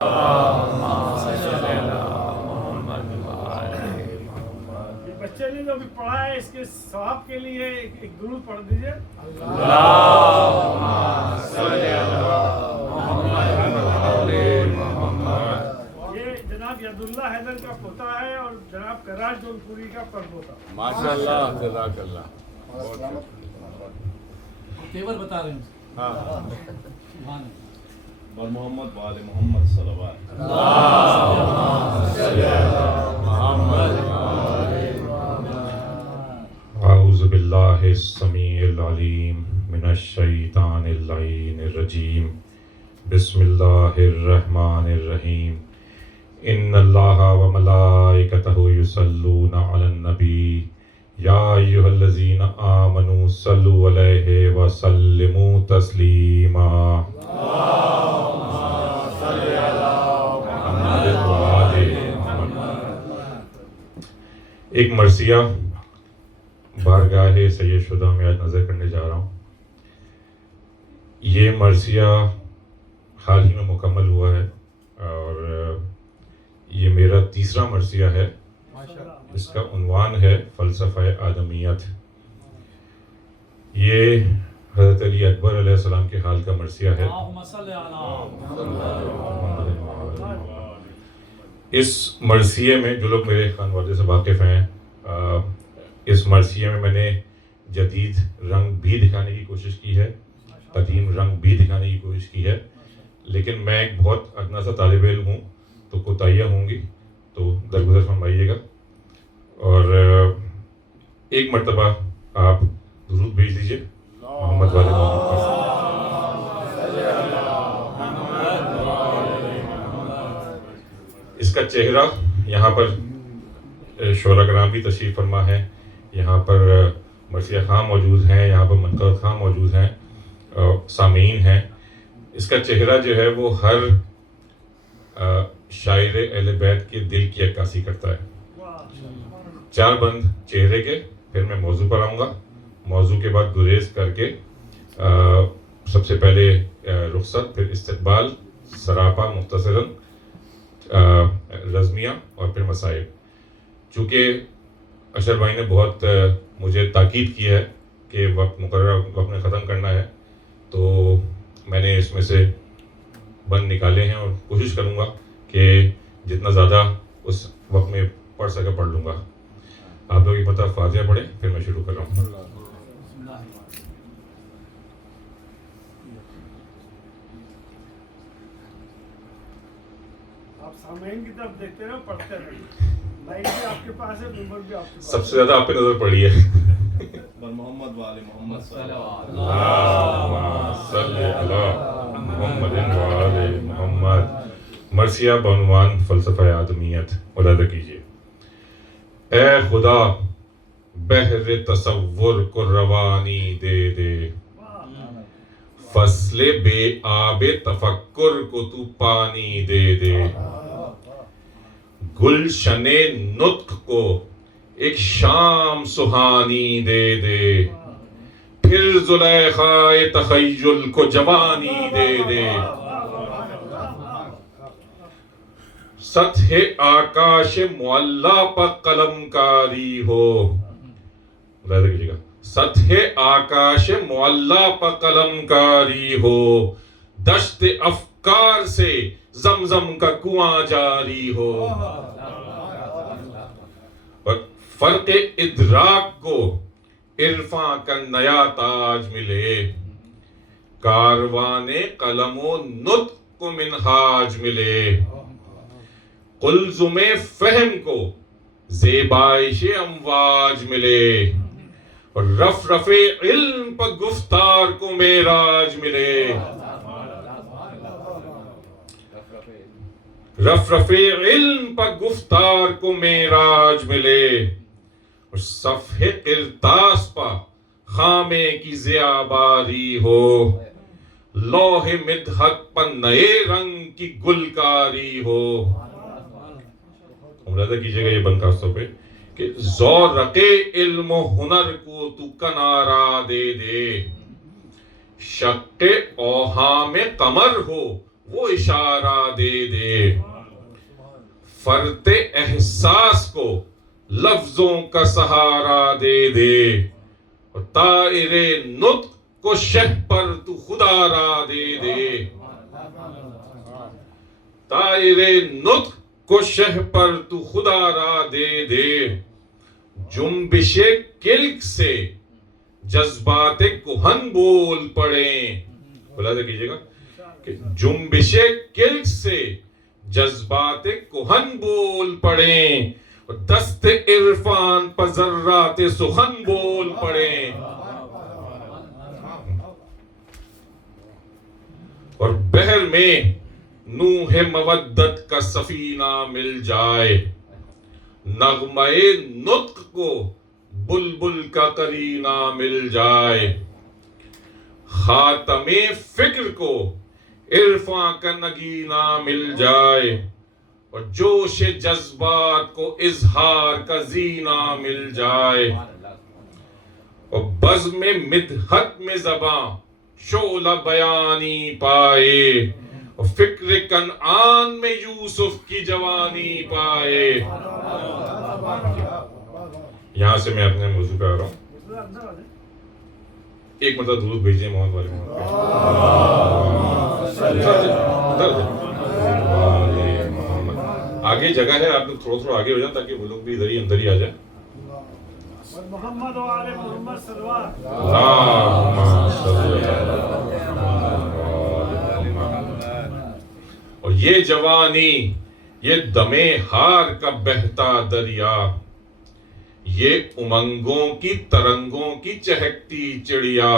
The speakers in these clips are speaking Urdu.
بچے نے جو ابھی پڑھا ہے اس کے ثواب کے لیے ایک درود پڑھ دیجئے. یہ جناب ید اللہ حیدر کا پوتا ہے اور جناب کراج جون پوری کا پڑپوتا. ماشاءاللہ جزاک اللہ. تیور بتا رہے ہیں. اور محمد وآل محمد صلوات. اعوذ باللہ السمیع العلیم من الشیطان اللعین الرجیم. بسم اللہ الرحمن الرحیم. ان اللہ وملائکتہ یصلون علی النبی یا ایھا الذین آمنوا صلوا علیہ وسلموا تسلیما. ایک مرثیہ بارگاہ سید شدہ میں آج نظر کرنے جا رہا ہوں. یہ مرثیہ حال ہی میں مکمل ہوا ہے اور یہ میرا تیسرا مرثیہ ہے. اس کا عنوان ہے فلسفہ آدمیت. یہ حضرت علی اکبر علیہ السلام کے حال کا مرثیہ ہے. اس مرثیے میں جو لوگ میرے خانوادے سے واقف ہیں، اس مرثیے میں نے جدید رنگ بھی دکھانے کی کوشش کی ہے، قدیم رنگ بھی دکھانے کی کوشش کی ہے، لیکن میں ایک بہت ادنا سا طالب علم ہوں تو کوتاہیاں ہوں گی تو درگزر فرمائیے گا. اور ایک مرتبہ آپ درود بھیج دیجئے محمد والے محمد پر. اس کا چہرہ یہاں پر شعراء کرام بھی تشریف فرما ہے، یہاں پر مرثیہ خاں موجود ہیں، یہاں پر منقبت خاں موجود ہیں، سامعین ہیں. اس کا چہرہ جو ہے وہ ہر شاعر اہل بیت کے دل کی عکاسی کرتا ہے. 4 بند چہرے کے، پھر میں موضوع پر آؤں گا. موضوع کے بعد گریز کر کے سب سے پہلے رخصت، پھر استقبال، سراپا مختصراً، رزمیہ اور پھر مسائل. چونکہ اشرف بھائی نے بہت مجھے تاکید کی ہے کہ مقررہ وقت میں ختم کرنا ہے، تو میں نے اس میں سے بند نکالے ہیں اور کوشش کروں گا کہ جتنا زیادہ اس وقت میں پڑھ سکے پڑھ لوں گا. آپ لوگ ایک مرتبہ فاتحہ پڑھیں پھر میں شروع کر رہا ہوں. سامعین کی طرف دیکھتے رہو، پڑھتے رہو. مائک بھی آپ کے پاس ہے، نمبر بھی آپ کے پاس. سب سے زیادہ آپ پہ نظر پڑی ہے. اور محمد وآل محمد صلوات. صلی علی محمد وآل محمد. مرثیہ بعنوان فلسفہ آدمیت. ملاحظہ کیجیے. اے خدا بحر تصور کو روانی دے دے، فصل بے آب تفکر کو تو پانی دے دے. گلشن نطق کو ایک شام سہانی دے دے، پھر زلیخائے تخیل کو جوانی دے دے. سطح آکاش معلا پر قلم کاری ہو. ملاحظہ کیجیے گا. سطح آکاش معلا پر قلم کاری ہو، دشت افکار سے زمزم کا کنواں جاری ہو. فرق ادراک کو عرفاں کا نیا تاج ملے، کاروان قلم و نطق کو منہاج ملے. قلزم فہم کو زیبائش امواج ملے، اور رف علم پر گفتار کو معراج ملے. رف علم پر گفتار کو معراج ملے، اور صفحے قرطاس پر خامے کی ضیاء باری ہو، لوح مدحت پر نئے رنگ کی گلکاری ہو. ملاحظہ کیجئے گا یہ بند خاصوں پہ کہ زورق علم و ہنر کو تو کنارہ دے دے، شق اوہام قمر ہو وہ اشارہ دے دے، فرط احساس کو لفظوں کا سہارا دے دے، اور طائر نطق کو شہ پر تو خدا را دے دے، طائر نطق کو شہ پر تو خدا را دے دے، جنبش کلک سے جذبات کہن بول پڑیں، ملاحظہ کیجئے گا کہ جنبش کلک سے جذبات کہن بول پڑیں، اور دست عرفان پر ذرات سخن بول پڑیں، اور بحر میں نوح مودت کا سفینہ مل جائے، نغمہ نطق کو بلبل کا قرینہ مل جائے، خاتم فکر کو عرفاں کا نگینہ مل جائے، اور جوش جذبات کو اظہار کا زینہ مل جائے، اور بزم مدحت میں زباں شعلہ بیانی پائے، اور فکر کنعان میں یوسف کی جوانی پائے۔ یہاں سے میں اپنے موضوع پہ آ رہا ہوں۔ ایک مرتبہ درود بھیجیے محمد والے محمد۔ آگے جگہ ہے، آپ لوگ تھوڑا تھوڑا آگے ہو جائیں تاکہ وہ لوگ بھی ادھر ہی اندر ہی آ جائیں۔ محمد وآل محمد صلوات۔ اور یہ جوانی، یہ دمے ہار کا بہتا دریا، یہ امنگوں کی ترنگوں کی چہکتی چڑیا،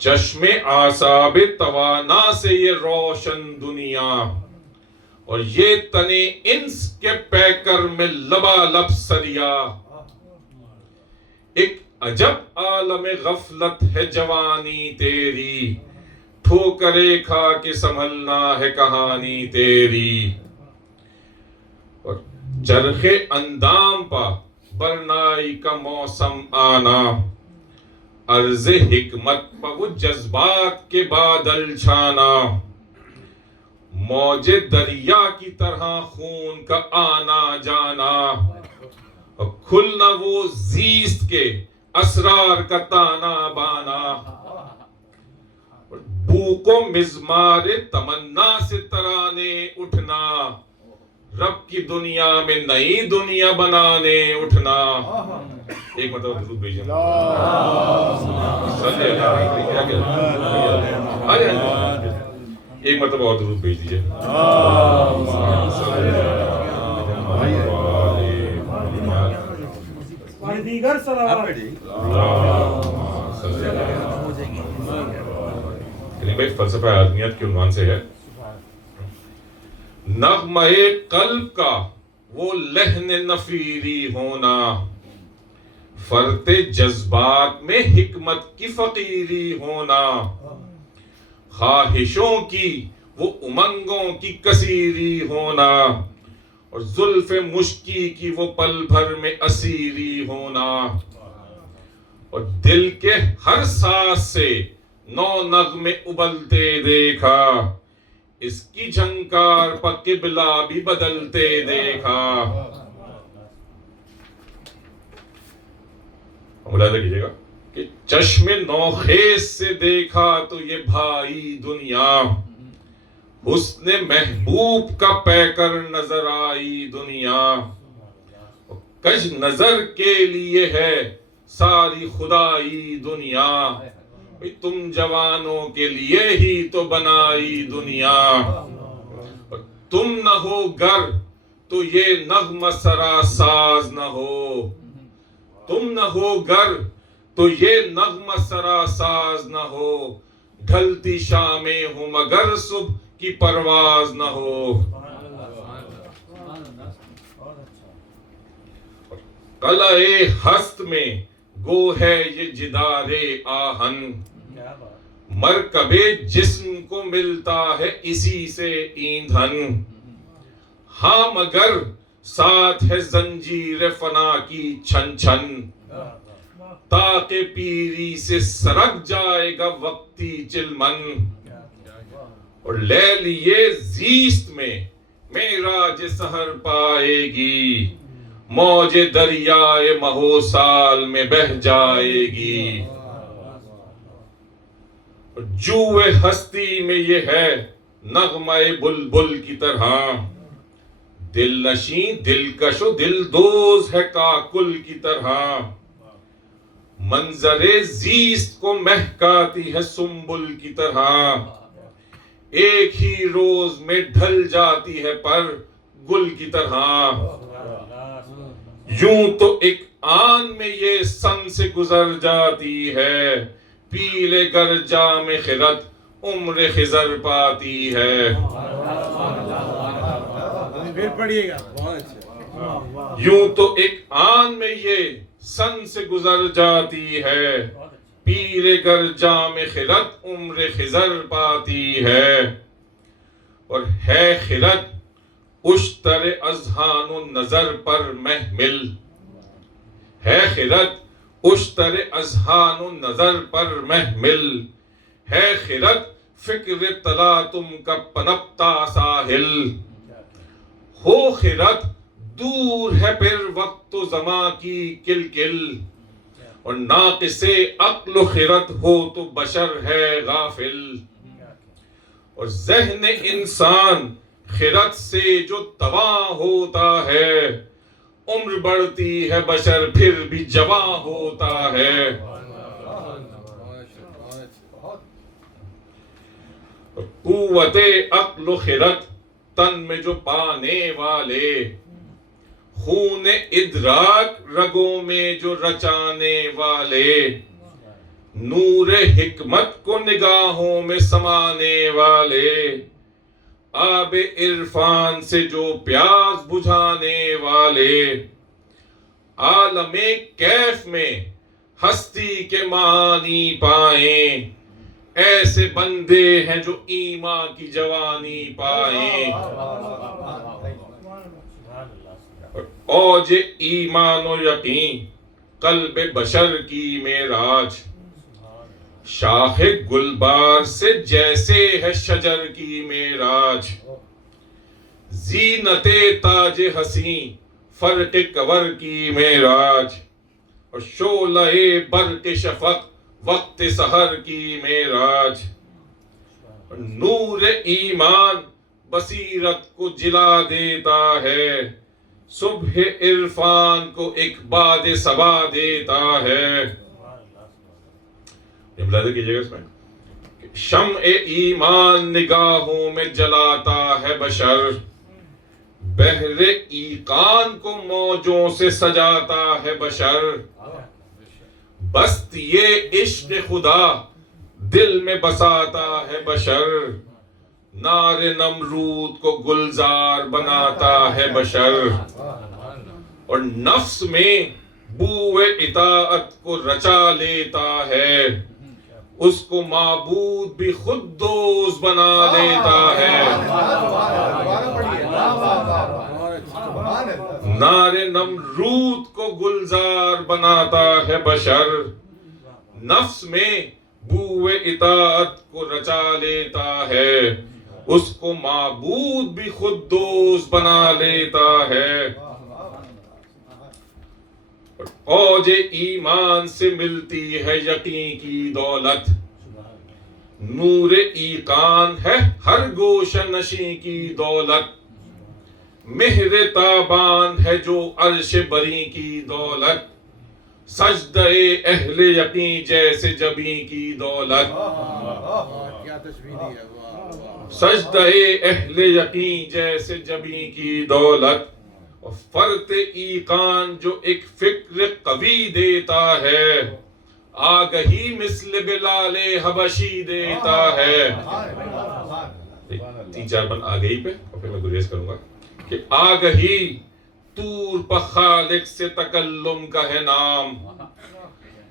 چشم آساب توانا سے یہ روشن دنیا، اور یہ تنے انس کے پیکر میں لبالب سریا، ایک عجب عالم غفلت ہے جوانی تیری، ٹھوکرے کھا کے سنبھلنا ہے کہانی تیری، اور چرخ اندام پا برنائی کا موسم آنا، عرض حکمت پا وہ جذبات کے بادل چھانا، موج دریا کی طرح خون کا آنا جانا، اور کھلنا وہ زیست کے اسرار کا تانا بانا، بوق و مزمار تمنا سے ترانے اٹھنا، رب کی دنیا میں نئی دنیا بنانے اٹھنا۔ ایک مرتبہ درود بھیجیے۔ ایک مرتبہ اور درود بھیج دیجیے۔ دیگر صلوات۔ کریم بھائی فلسفہ آدمیت کے عنوان سے ہے، نغمہ قلب کا وہ لحن نفیری ہونا، فرط جذبات میں حکمت کی فقیری ہونا، خواہشوں کی وہ امنگوں کی کثیری ہونا، اور زلف مشکی کی وہ پل بھر میں اسیری ہونا، اور دل کے ہر ساز سے نو نغمے ابلتے دیکھا، اس کی جھنکار پا قبلہ بھی بدلتے دیکھا۔ ملاحظہ کیجئے گا کہ چشم نوخیز سے دیکھا تو یہ بھائی دنیا، حسن محبوب کا پیکر نظر آئی دنیا، کج نظر کے لیے ہے ساری خدائی دنیا، تم جوانوں کے لیے ہی تو بنائی دنیا، تم نہ ہو گر تو یہ نغمہ سرا ساز نہ ہو، تم نہ ہو گر تو یہ نغمہ سرا ساز نہ ہو، ڈھلتی شامیں ہوں مگر صبح کی پرواز نہ ہو۔ قلعے ہست میں گو ہے یہ جدار آہن، مرکب جسم کو ملتا ہے اسی سے ایندھن، ہاں مگر ساتھ ہے زنجیر فنا کی چھن چھن، تاق پیری سے سرک جائے گا وقتی چلمن، اور لیل یہ زیست میں معراج سحر پائے گی، موج دریائے مہو سال میں بہ جائے گی۔ جوئے ہستی میں یہ ہے نغمہ بلبل کی طرح، دل نشیں دلکش و دل دوز ہے کاکل کی طرح، منظر زیست کو مہکاتی ہے سنبل کی طرح، ایک ہی روز میں ڈھل جاتی ہے پر گل کی طرح۔ یوں تو ایک آن میں یہ سن سے گزر جاتی ہے، پیلے گر جام خرد عمر خضر پاتی ہے۔ پھر پڑھیے گا۔ یوں تو ایک آن میں یہ سن سے گزر جاتی ہے، پیلے گر جام خرد عمر خضر پاتی ہے۔ اور ہے خرد اشتر اذہان و نظر پر محمل، ہے خرد اشتر اذہان و نظر پر محمل، ہے خرد فکر تلاطم کا پنپتا ساحل، ہو خرد دور ہے پھر وقت و زمان کی کلکل، اور ناقص عقل و خرد ہو تو بشر ہے غافل۔ اور ذہن انسان خرد سے جو تواں ہوتا ہے، عمر بڑھتی ہے بشر پھر بھی جواں ہوتا ہے۔ قوت عقل و خرد تن میں جو پانے والے، خون ادراک رگوں میں جو رچانے والے، نور حکمت کو نگاہوں میں سمانے والے، آب عرفان سے جو پیاس بجھانے والے، عالم کیف میں ہستی کے معنی پائیں، ایسے بندے ہیں جو ایمان کی جوانی پائیں۔ اوج ایمان و یقین قلب بشر کی معراج، شاخ گلبار سے جیسے ہے شجر کی معراج، زینت تاج حسین فرق کور کی معراج، اور شعلہ برق شفق وقت سحر کی معراج، نور ایمان بصیرت کو جلا دیتا ہے، صبح عرفان کو ایک باد صبا دیتا ہے۔ ملاحظہ کیجئے گا اس میں، شمع ایمان نگاہوں میں جلاتا ہے بشر، بحر ایقان کو موجوں سے سجاتا ہے بشر، بست یہ عشق خدا دل میں بساتا ہے بشر، نار نمرود کو گلزار بناتا ہے بشر، اور نفس میں بو اطاعت کو رچا لیتا ہے، اس کو معبود بھی خود دوست بنا لیتا ہے۔ نار نمرود کو گلزار بناتا ہے بشر، نفس میں بو اطاعت کو رچا لیتا ہے، اس کو معبود بھی خود دوست بنا لیتا ہے۔ اوج ایمان سے ملتی ہے یقین کی دولت، نور ایقان ہے ہر گوشہ نشیں کی دولت، مہر تابان ہے جو عرش بری کی دولت، سجدہ اہل یقین جیسے جبیں کی دولت، کیا تشبیہ دی ہے، سجدہ اہل یقین جیسے جبیں کی دولت، اور فرط ایقان جو ایک فکر قوی دیتا ہے، آگہی مثل بلال حبشی دیتا ہے۔ تین چار بند آگہی پہ اور پھر میں گریز کروں گا کہ آگہی طور پہ خالق سے تکلم کا ہے نام،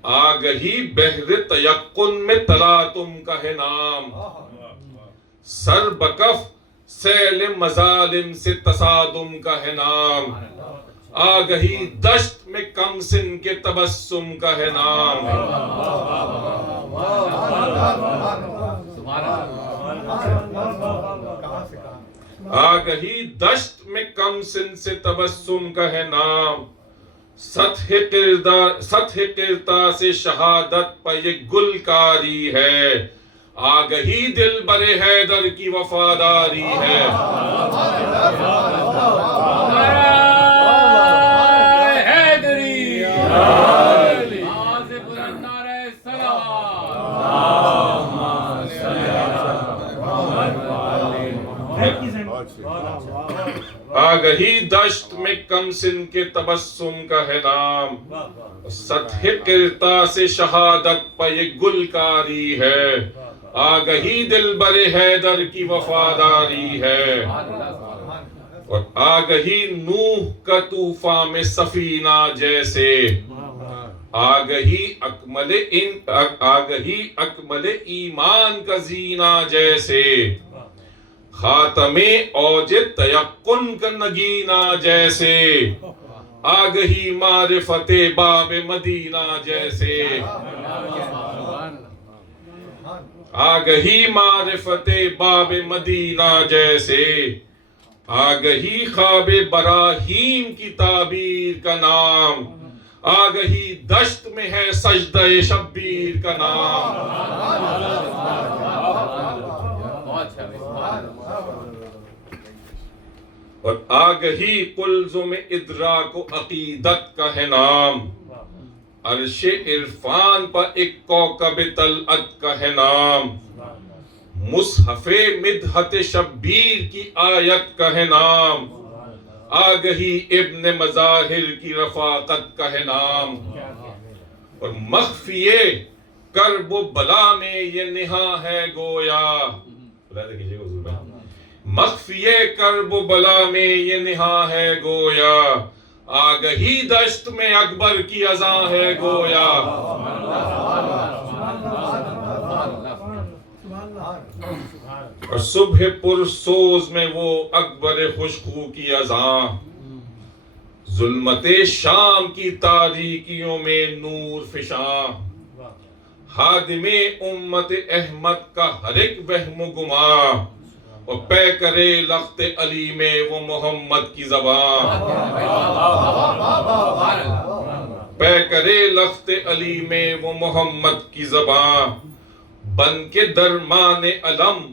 آگہی بحر تیقن میں تلاطم کا ہے نام، سر بکف سیل مظالم سے تصادم کا ہے نام، آگہی دشت میں کم سن کے تبسم کا ہے نام۔ آگہی دشت میں کم سن سے تبسم کا ہے نام، سطح قرتا سے شہادت پہ یہ گلکاری ہے، آگہی دل برے حیدر کی وفاداری ہے۔ آگہی دشت میں کم سن کے تبسم کا ہے نام، سطح قرتا سے شہادت پہ یہ گلکاری ہے، آگہی دل برے حیدر کی وفاداری ہے، اور آگہی نوح کا طوفان میں سفینہ جیسے، آگہی اکمل ایمان کا زینہ جیسے، خاتم اوج تیقن کا نگینہ جیسے، آگہی معرفت باب مدینہ جیسے، آگہی معرفت باب مدینہ جیسے، آگہی خواب براہیم کی تعبیر کا نام، آگہی دشت میں ہے سجدہ شبیر کا نام۔ اور آگہی قلزم ادراک و عقیدت کا ہے نام، عرش عرفان پر ایک کوکب طلعت کا ہے نام، مصحف مدحت شبیر کی آیت کا ہے نام، آگہی ابن مظاہر کی رفاقت کا ہے نام، اور مخفی کرب و بلا میں یہ نہا ہے گویا، مخفی کرب و بلا میں یہ نہا ہے گویا، آگہی دشت میں اکبر کی اذاں ہے گویا۔ اور صبح پرسوز میں وہ اکبر خوشخو کی اذاں، ظلمت شام کی تاریکیوں میں نور فشاں، خادم امت احمد کا ہر ایک وہم و گماں، اور پے کرے لخت علی میں وہ محمد کی زبان، پے کرے لخت علی میں وہ محمد کی زبان، بن کے درمان علم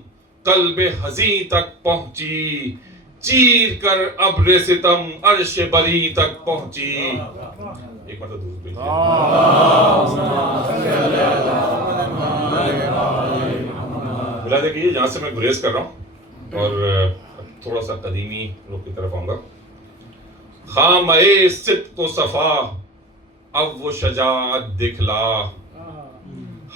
قلب حزیں تک پہنچی، چیر کر ابر ستم عرش بری تک پہنچی۔ ایک مرتبہ درود بھیجئے۔ ملا دیکھیے جہاں سے میں گریز کر رہا ہوں اور تھوڑا سا قدیمی رخ کی طرف آؤں گا۔ خامہ صدق و صفا اب وہ شجاعت دکھلا،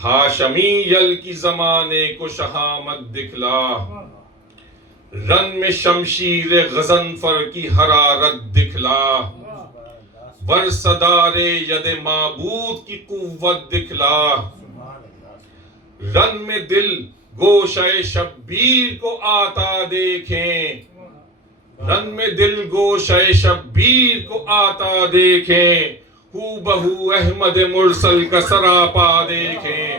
ہاشمی یل کی زمانے کو شہامت دکھلا، رن میں شمشیر غضنفر کی حرارت دکھلا، ورصدار ید معبود کی قوت دکھلا، رن میں دل گوشہ شبیر کو آتا دیکھیں، رن میں دل گوشہ شبیر کو آتا دیکھیں، ہو بہو احمد مرسل کا سراپا دیکھیں۔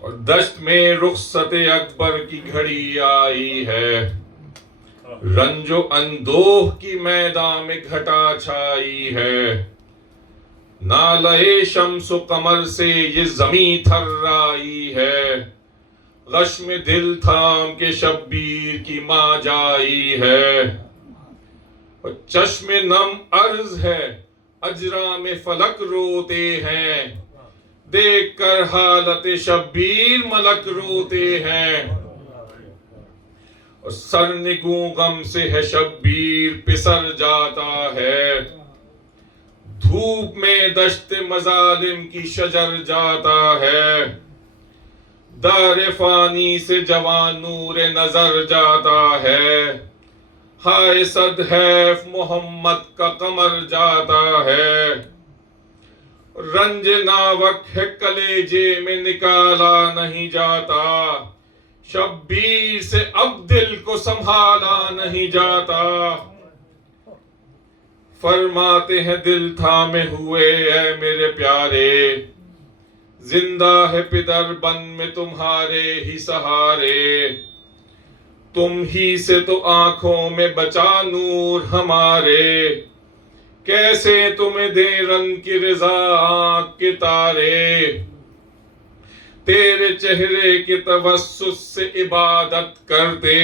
اور دشت میں رخصت اکبر کی گھڑی آئی ہے، رنج و اندوہ کی میدان میں گھٹا چھائی ہے، نالے شمس و قمر سے یہ زمیں تھرائی ہے، غش میں دل تھام کے شبیر کی ماں جائی ہے، اور چشم نم عرض ہے اجرام فلک روتے ہیں، دیکھ کر حالت شبیر ملک روتے ہیں، اور سرنگوں غم سے ہے شبیر پسر جاتا ہے، دھوپ میں دشت مظالم کی شجر جاتا ہے، دار فانی سے جوان نور نظر جاتا ہے، ہائے صد حیف محمد کا قمر جاتا ہے، رنج ناوک ہے کلیجے میں نکالا نہیں جاتا، شبیر سے اب دل کو سنبھالا نہیں جاتا، فرماتے ہیں دل تھامے ہوئے اے میرے پیارے، زندہ ہے پدر بن میں تمہارے ہی سہارے، تم ہی سے تو آنکھوں میں بچا نور ہمارے، کیسے تمہیں دے رنگ کی رضا آنکھ کے تارے، تیرے چہرے کے توسط سے عبادت کرتے،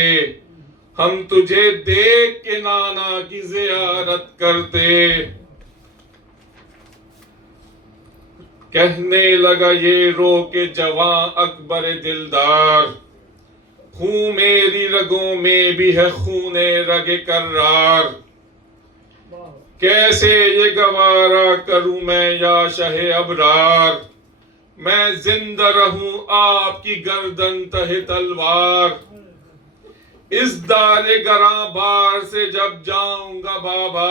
ہم تجھے دیکھ کے نانا کی زیارت کرتے۔ کہنے لگا یہ رو کے جواں اکبر دلدار، خون میری رگوں میں بھی ہے خون رگ کرار، کیسے یہ گوارا کروں میں یا شہ ابرار، میں زندہ رہوں آپ کی گردن تہ تلوار، اس دار گراں بار سے جب جاؤں گا بابا،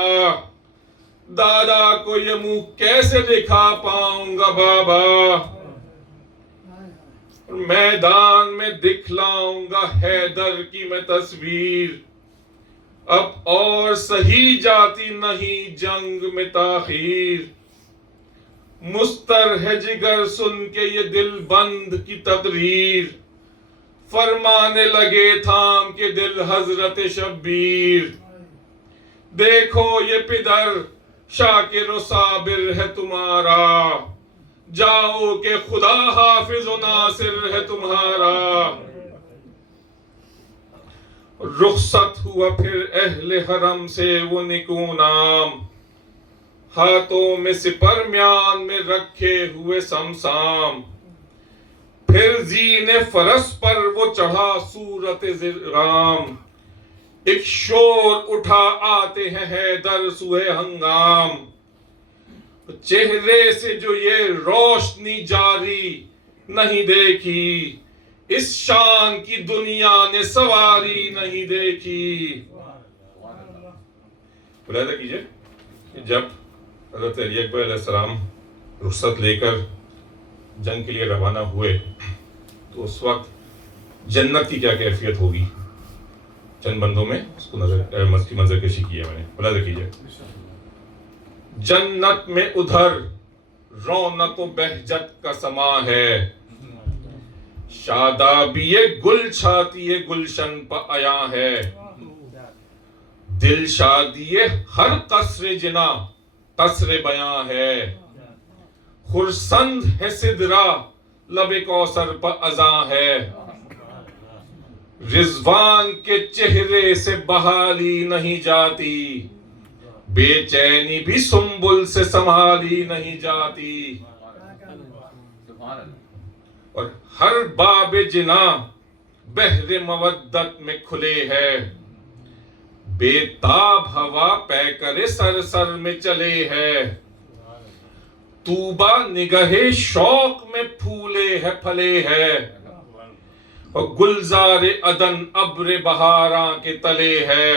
دادا کو یہ منہ کیسے دکھا پاؤں گا بابا، میدان میں دکھلاؤں گا حیدر کی میں تصویر، اب اور سہی جاتی نہیں جنگ میں تاخیر، مستر ہے جگر سن کے یہ دل بند کی تقریر، فرمانے لگے تھام کے دل حضرت شبیر، دیکھو یہ پدر شاکر و صابر ہے تمہارا، جاؤ کہ خدا حافظ و ناصر ہے تمہارا، رخصت ہوا پھر اہل حرم سے وہ نکو نام، ہاتھوں میں سپر میان میں رکھے ہوئے سمسام، پھر زین فرس پر وہ چڑھا صورت زرام، ایک شور اٹھا آتے ہیں حیدر سوئے ہنگام، چہرے سے جو یہ روشنی جاری نہیں دیکھی، اس شان کی دنیا نے سواری نہیں دیکھی۔ ملاحظہ کیجئے کہ جب حضرت علی اکبر علیہ السلام رخصت لے کر جنگ کے لیے روانہ ہوئے تو اس وقت جنت کی کیا کیفیت ہوگی، چند بندوں میں اس کو منظر کشی کی ہے میں نے، ملاحظہ کیجئے۔ جنت میں ادھر رونق و بہجت کا سما ہے، شادابی گل چھاتی گلشن پہ آیا ہے، دل شادی ہر قصر جنا قصر بیاں ہے، خرسند ہے سدرا لب کوثر پہ ازاں ہے، رضوان کے چہرے سے بحالی نہیں جاتی، بے چینی بھی سنبل سے سنبھالی نہیں جاتی، اور ہر باب جنا بحر مودت میں کھلے ہے، بے تاب ہوا پے کرے سر سر میں چلے ہے، طوبہ نگہ شوق میں پھولے ہے پھلے ہے، اور گلزار عدن ابر بہاراں کے تلے ہے،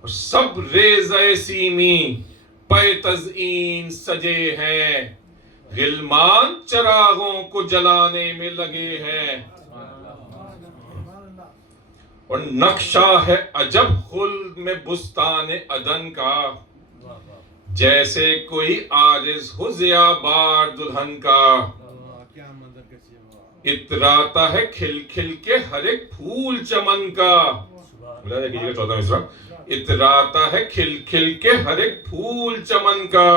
اور سب ریزہ سیمی پے تزئین سجے ہیں، غلمان چراغوں کو جلانے میں لگے ہیں، اور نقشہ ہے عجب خلد میں بستان عدن کا، جیسے کوئی عارض ہو ضیابار دلہن کا، اتراتا ہے کھل کھل کے ہر ایک پھول چمن کا، ملاحظہ کیجئے 14واں مصرع، اتراتا ہے کھل کھل کے ہر ایک پھول چمن کا،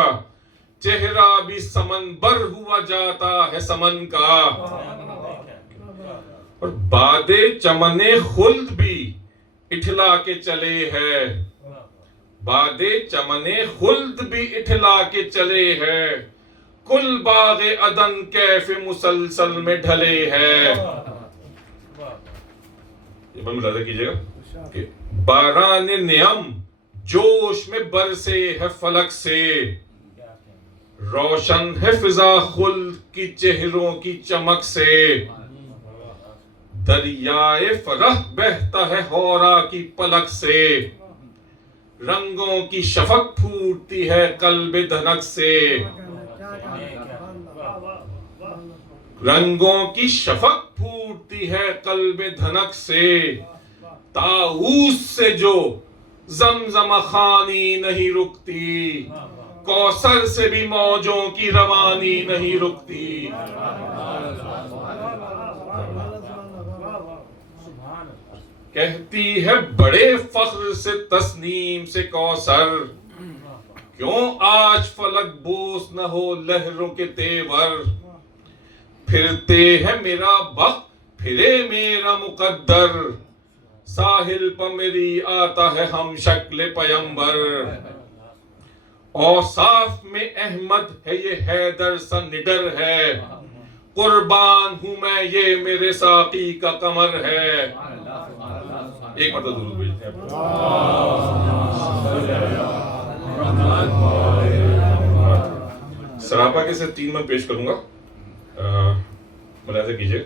چہرہ بھی سمن بر ہوا جاتا ہے سمن کا، اور باد چمن خلد بھی اٹھلا کے چلے ہے، باد چمن خلد بھی اٹھلا کے چلے ہے، کل باغ عدن کیف مسلسل میں ڈھلے ہے۔ یہ پر ملاحظہ کیجئے گا کہ باران نعم جوش میں برسے ہے فلک سے، روشن ہے فضا خلد کی چہروں کی چمک سے، دریائے فرح بہتا ہے حورا کی پلک سے، رنگوں کی شفق پھوٹتی ہے قلب دھنک سے، رنگوں کی شفق پھوٹتی ہے قلب دھنک سے، طاؤس سے جو زمزم خوانی نہیں رکتی، کوثر سے بھی موجوں کی روانی نہیں رکتی. کہتی ہے بڑے فخر سے تسنیم سے کوثر، کیوں آج فلک بوس نہ ہو لہروں کے تیور. پھرتے ہے میرا بخت پھرے میرا مقدر، ساحل پر میری آتا ہے ہم شکل پیمبر. اوصاف میں احمد ہے یہ حیدر سا نڈر ہے، قربان ہوں میں یہ میرے ساقی کا قمر ہے. ایک مرتبہ درود بھیجتے ہیں. سراپا کے سے 3 میں پیش کروں گا، ملاحظہ کیجئے.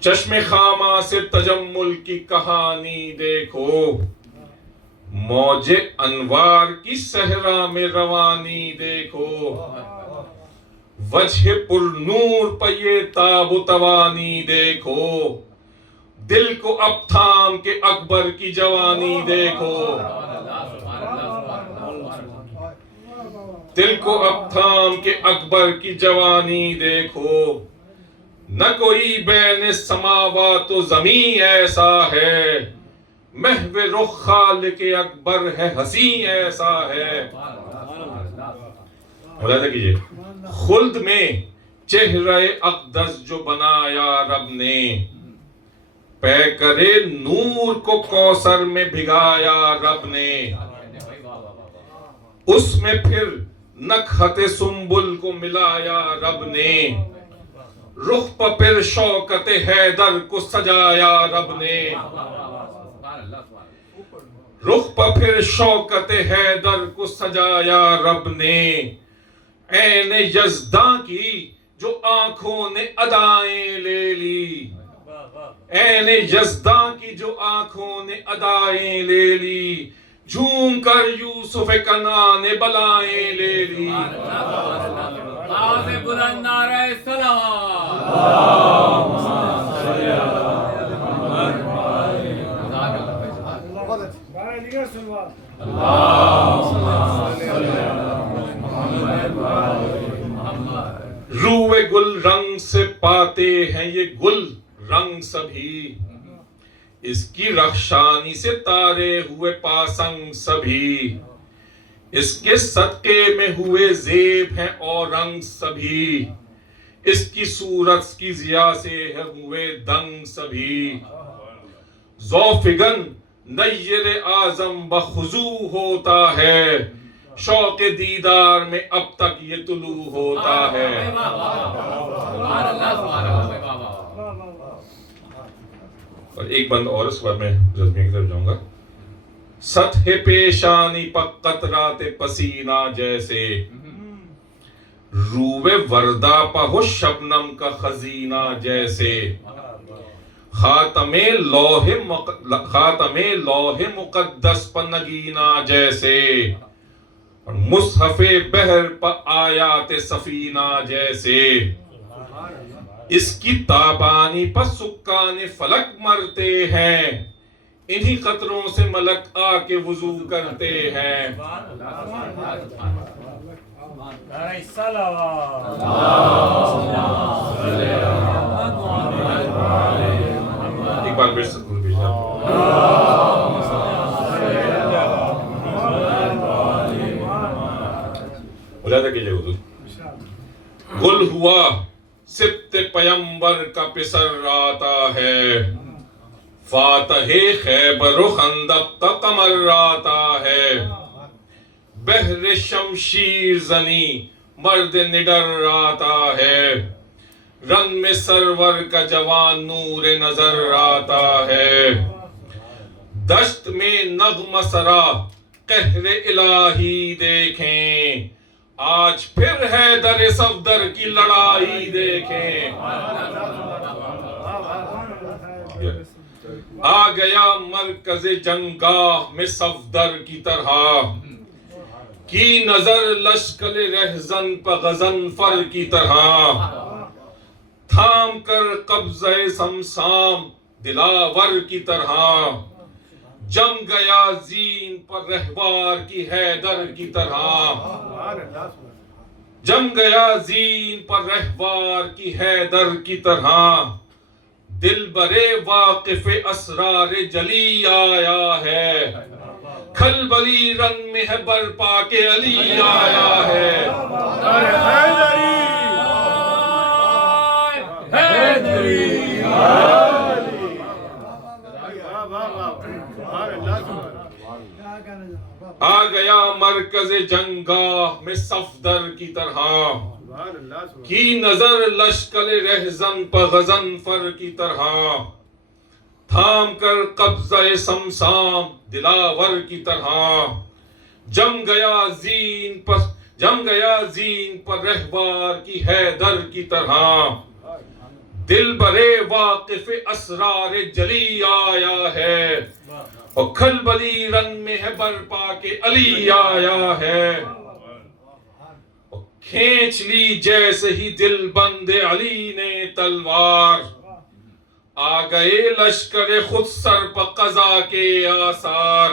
چشم خامہ سے تجمل کی کہانی دیکھو، موج انوار کی صحرا میں روانی دیکھو. وجہ پر نور پہ یہ تاب و توانی دیکھو، دل کو اب تھام کے اکبر کی جوانی دیکھو. دل کو اب تھام کے اکبر کی جوانی دیکھو. نہ کوئی بین سماوات و زمین ایسا ہے، محو رخ خالق اکبر ہے حسین ایسا ہے. ملاحظہ کیجئے، خلد میں چہرہ اقدس جو بنایا رب نے، پے کرے نور کو کوثر میں بھگایا رب نے. اس میں پھر نکہت سنبل کو ملایا رب نے، رخ پر شوکت حیدر کو سجایا رب نے. رخ پر شوکت حیدر کو سجایا رب نے. عین یزداں کی جو آنکھوں نے ادائیں لے لی، عین یزداں کی جو آنکھوں نے ادائیں لے لی، جھوم کر یوسف کنعان نے بلائیں لے لی. آواز بلند نعرہ سلام. روئے گل رنگ سے پاتے ہیں یہ گل رنگ سبھی، اس کی رخشانی سے تارے ہوئے پاسنگ سبھی. اس کے صدقے میں ہوئے زیب ہیں اور رنگ سبھی، اس کی صورت کی ضیا سے ہے ہوئے دنگ سبھی. ذوفگن نیر اعظم بخضوع ہوتا ہے، شوق دیدار میں اب تک یہ طلوع ہوتا ہے. اور ایک بند اور اس کے بعد میں جذبے کی طرف جاؤں گا. سطح پیشانی پر قطرات پسینہ جیسے، روئے وردہ پہ ہو شبنم کا خزینہ جیسے. خاتم لوح مقدس پر نگینہ جیسے، اور مصحف بحر پر آیات سفینہ جیسے. اس کی تابانی پر سکان فلک مرتے ہیں، انہی قطروں سے ملک آ کے وضو کرتے ہیں. ایک بار پھر سکون بھی ملاحظہ کیجئے حضور. گل ہوا سبت پیمبر کا پسر آتا ہے، فاتح خیبر و خندق کا قمر آتا ہے. بحر شمشیر زنی مرد نڈر آتا ہے، رن میں سرور کا جوان نور نظر آتا ہے. دشت میں نغمہ سرا قہر الہی دیکھیں، آج پھر حیدر صفدر کی لڑائی دیکھیں. آ گیا مرکز جنگاہ میں صفدر کی طرح، کی نظر لشکر رہزن پہ غضنفر کی طرح. تھام کر قبضہ سمسام دلاور کی طرح، جم گیا زین پر رہوار کی حیدر کی طرح، جم گیا زین پر رہوار کی حیدر کی طرح، دل برے واقف اسرار جلی آیا ہے، کھلبلی رنگ میں ہے برپا کے علی آیا ہے۔ آ گیا مرکز جنگاہ میں صفدر کی طرح، کی نظر لشکر رہزن پر غضنفر کی طرح، تھام کر قبضہ سمسام دلاور کی طرح، جم گیا زین پر رہوار کی حیدر کی طرح، دل برے واقف اسرار جلی آیا ہے، اور کھلبلی رنگ میں ہے برپا کے علی آیا ہے۔ کھینچ لی جیسے ہی دل بند علی نے تلوار، آ گئے لشکر خود سر پہ قضا کے آثار،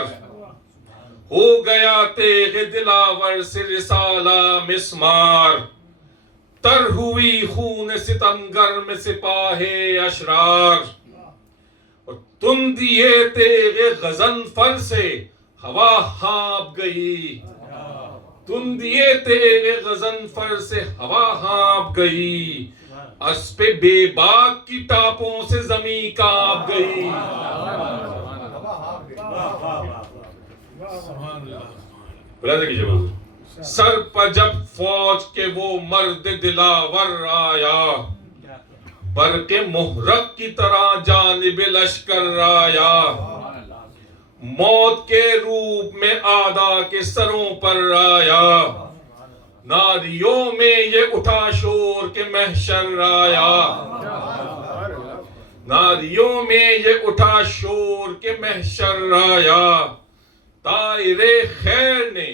ہو گیا تیغ دلاور سے رسالہ مسمار، تر ہوئی خون ستمگر میں سپاہ اشرار، اور تم دیے تیغ غضنفر سے ہوا ہانپ گئی، تم دیے تیغ غضنفر سے ہوا ہانپ گئی، اسپِ بے باک کی ٹاپوں سے زمیں کانپ گئی۔ سر پر جب فوج کے وہ مرد دلاور آیا، برق محرق کی طرح جانب لشکر آیا، موت کے روپ میں آدھا کے سروں پر آیا، ناریوں میں یہ اٹھا شور کے محشر آیا، ناریوں میں یہ اٹھا شور کے محشر آیا، طائر خیر نے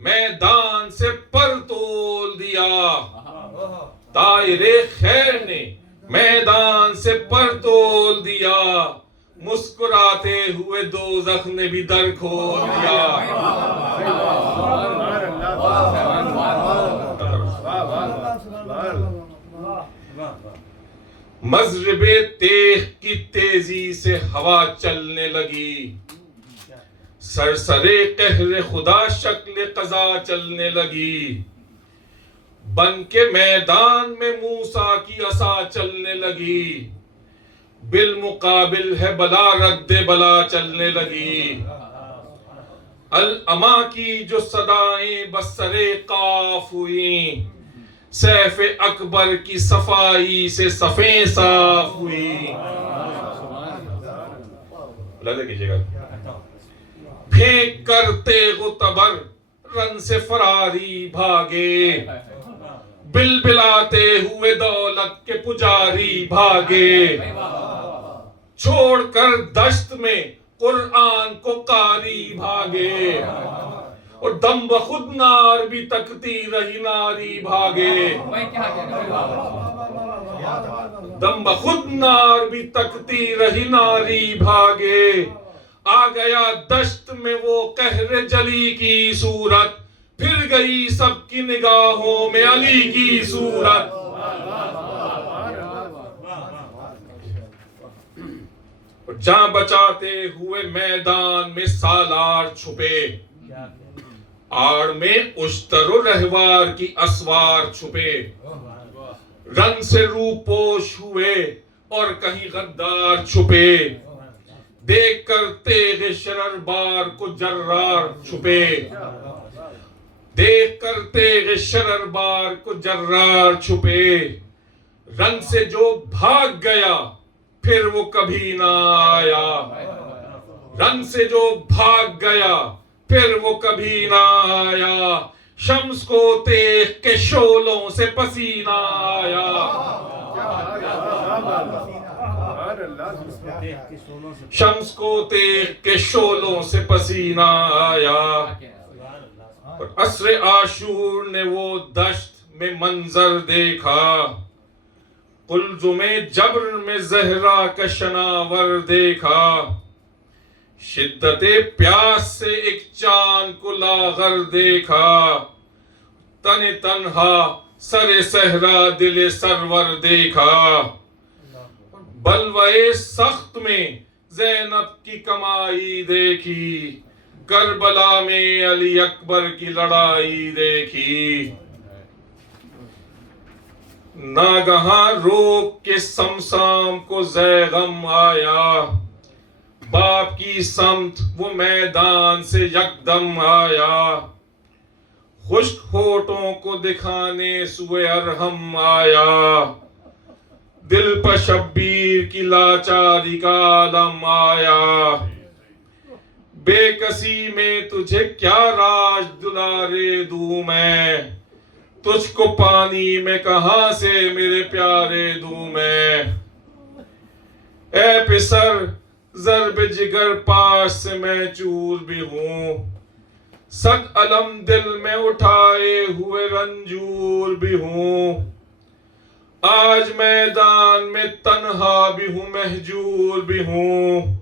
میدان سے پر تول دیا، طائر خیر نے میدان سے پر تول دیا، مسکراتے ہوئے دوزخ نے بھی در کھول دیا۔ مضرب تیغ کی تیزی سے ہوا چلنے لگی، سرسرے قہر خدا شکل قضا چلنے لگی، بن کے میدان میں موسیٰ کی عصا چلنے لگی، بالمقابل ہے بلا رد بلا چلنے لگی، العما کی جو صدائیں بسر قاف ہوئیں، سیف اکبر کی صفائی سے صفیں صاف ہوئی۔ اللہ کیجئے گا، پھینک کر تیغ و تبر رن سے فراری بھاگے، بلبلاتے ہوئے دولت کے پجاری بھاگے، چھوڑ کر دشت میں قرآن کو قاری بھاگے، اور دم بخود نار بھی تکتی رہی ناری بھاگے، دم بخود نار بھی تکتی رہی ناری بھاگے، آ گیا دشت میں وہ قہر جلی کی صورت، پھر گئی سب کی نگاہوں میں علی کی صورت۔ جاں بچاتے ہوئے میدان میں سالار چھپے، آڑ میں اشتر و رہوار کی اسوار چھپے، رن سے رو پوش ہوئے اور کہیں غدار چھپے، دیکھ کر تیغ شرر بار کو جرار چھپے، دیکھ کر تیغ شرر بار کو جرار چھپے، رن سے جو بھاگ گیا پھر وہ کبھی نہ آیا، رن سے جو بھاگ گیا پھر وہ کبھی نہ آیا، شمس کو تیغ کے شعلوں سے پسینہ آیا، شمس کو تیغ کے شعلوں سے پسینہ آیا۔ اور عصر عاشور نے وہ دشت میں منظر دیکھا، قلزم جبر میں زہرا کا شناور دیکھا، شدت پیاس سے ایک چاند کو لاغر دیکھا، تن تنہا سر صحرا دل سرور دیکھا، بلوے سخت میں زینب کی کمائی دیکھی، کربلا میں علی اکبر کی لڑائی دیکھی۔ ناگہاں روک کے سمسام کو زیغم آیا، باپ کی سمت وہ میدان سے یکدم آیا، خشک ہونٹوں کو دکھانے سوئے ارحم آیا، دل پر شبیر کی لاچاری کا عالم آیا، بے کسی میں تجھے کیا راج دلارے دوں میں، تجھ کو پانی میں کہاں سے میرے پیارے دوں میں، اے پسر ضرب جگر پاس سے میں چور بھی ہوں، صد علم دل میں اٹھائے ہوئے رنجور بھی ہوں، آج میدان میں تنہا بھی ہوں مہجور بھی ہوں،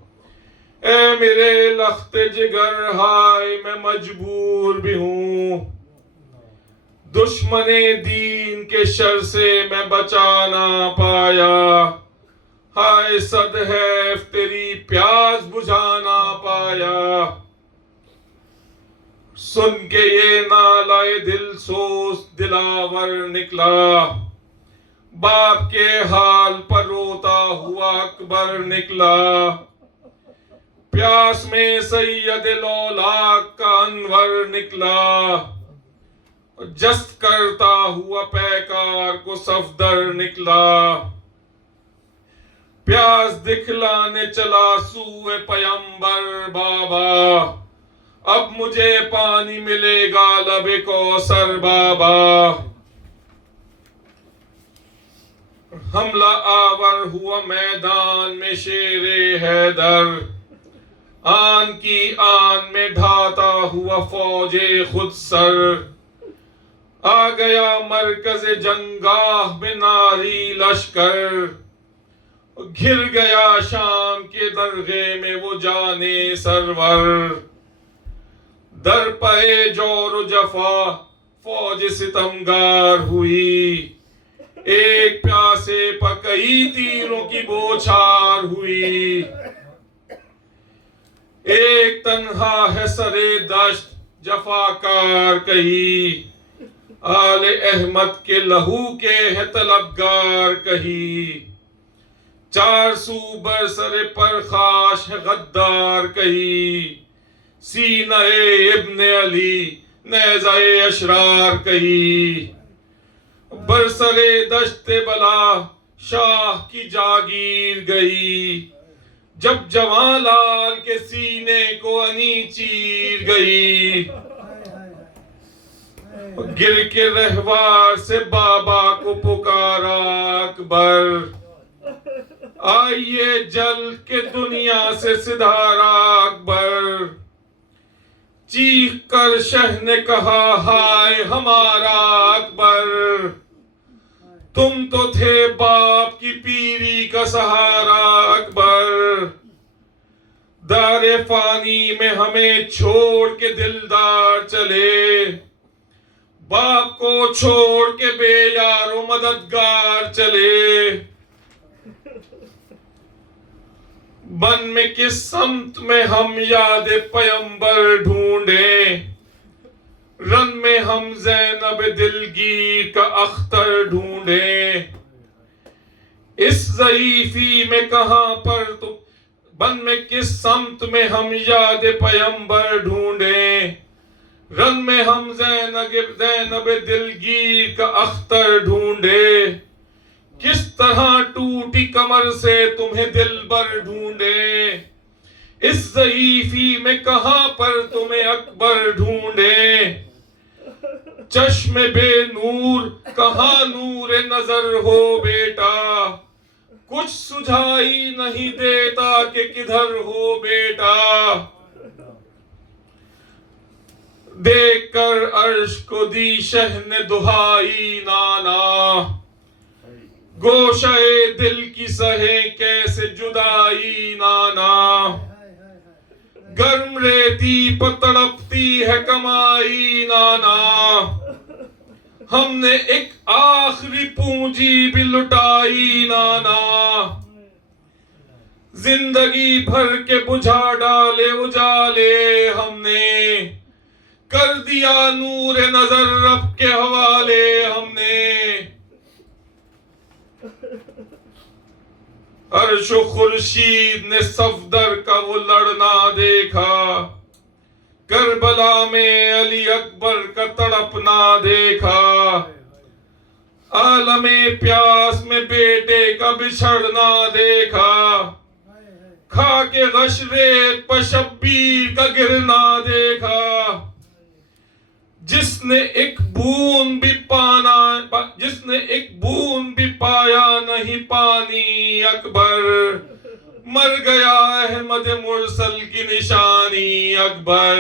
اے میرے لخت جگر ہائے میں مجبور بھی ہوں، دشمن دین کے شر سے میں بچا نہ پایا، ہائے صد حیف تیری پیاس بجھا نہ پایا، سن کے یہ نالہ دل سوز دلاور نکلا، باپ کے حال پر روتا ہوا اکبر نکلا، پیاس میں سید الاولاق کا انور نکلا، جست کرتا ہوا پیکار کو صفدر نکلا، پیاس دکھلانے چلا سوئے پیمبر بابا، اب مجھے پانی ملے گا لب کوثر بابا، حملہ آور ہوا میدان میں شیر حیدر، آن کی آن میں ڈھاتا ہوا فوج خود سر، آ گیا مرکز جنگاہ میں ناری لشکر، گھر گیا شام کے درگے میں وہ جانے سرور، در پہ جور و جفا فوج ستمگار ہوئی، ایک پیاسے پر کئی تیروں کی بوچھار ہوئی، ایک تنہا ہے سرے دشت جفاکار کہی، آل احمد کے لہو کے ہے طلبگار کہی، چار سو برسر پرخاش ہے غدار کہی، سینہ ابن علی نیزہ اشرار کہی، برسر دشت بلا شاہ کی جاگیر گئی، جب جوان لال کے سینے کو انی چیر گئی، گر کے رہوار سے بابا کو پکارا اکبر، آئیے جل کے دنیا سے سدھارا اکبر، چیخ کر شہ نے کہا ہائے ہمارا اکبر، تم تو تھے باپ کی پیری کا سہارا اکبر، دار فانی میں ہمیں چھوڑ کے دلدار چلے، باپ کو چھوڑ کے بے یار و مددگار چلے، بن میں کس سمت میں ہم یاد پیمبر ڈھونڈیں، رن میں ہم زینب دلگیر کا اختر ڈھونڈیں، اس ضعیفی میں کہاں پر تم، بن میں کس سمت میں ہم یاد پیمبر ڈھونڈیں، رن میں ہم زینب دلگیر کا اختر ڈھونڈے، کس طرح ٹوٹی کمر سے تمہیں دل بر ڈھونڈے، اس ضعیفی میں کہاں پر تمہیں اکبر ڈھونڈے، چشم بے نور کہاں نور نظر ہو بیٹا، کچھ سجھائی نہیں دیتا کہ کدھر ہو بیٹا، دیکھ کر عرش کو دی شہ نے دہائی نانا، گوشہ دل کی سہے کیسے جدائی نانا، گرم ریتی پر تڑپتی ہے کمائی نانا، ہم نے ایک آخری پونجی بھی لٹائی نانا، زندگی بھر کے بجھا ڈالے اجالے ہم نے، کر دیا نور نظر رب کے حوالے ہم نے، عرش و خورشید نے صفدر کا وہ لڑنا دیکھا، کربلا میں علی اکبر کا تڑپنا دیکھا، عالم پیاس میں بیٹے کا بچھڑنا دیکھا، کھا کے غش ریت پر شبیر کا گرنا دیکھا، جس نے ایک بوند بھی پایا نہیں پانی اکبر، مر گیا احمد مرسل کی نشانی اکبر۔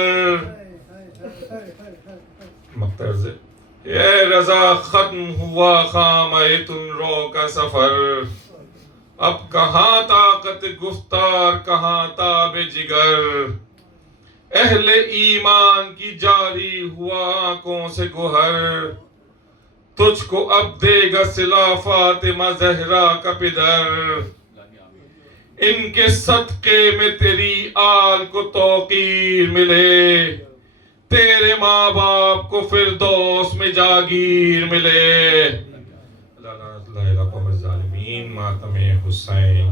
مقترض اے رضا ختم ہوا خامہ تن رو کا سفر، اب کہاں طاقت گفتار کہاں تاب جگر، اہل ایمان کی جاری ہوا آنکھوں سے گوہر، تجھ کو اب دے گا صلہ فاطمہ زہرا کا پدر، ان کے صدقے میں تیری آل کو توقیر ملے، تیرے ماں باپ کو فردوس میں جاگیر ملے۔ لا الہ الا الظالمین ماتم حسین۔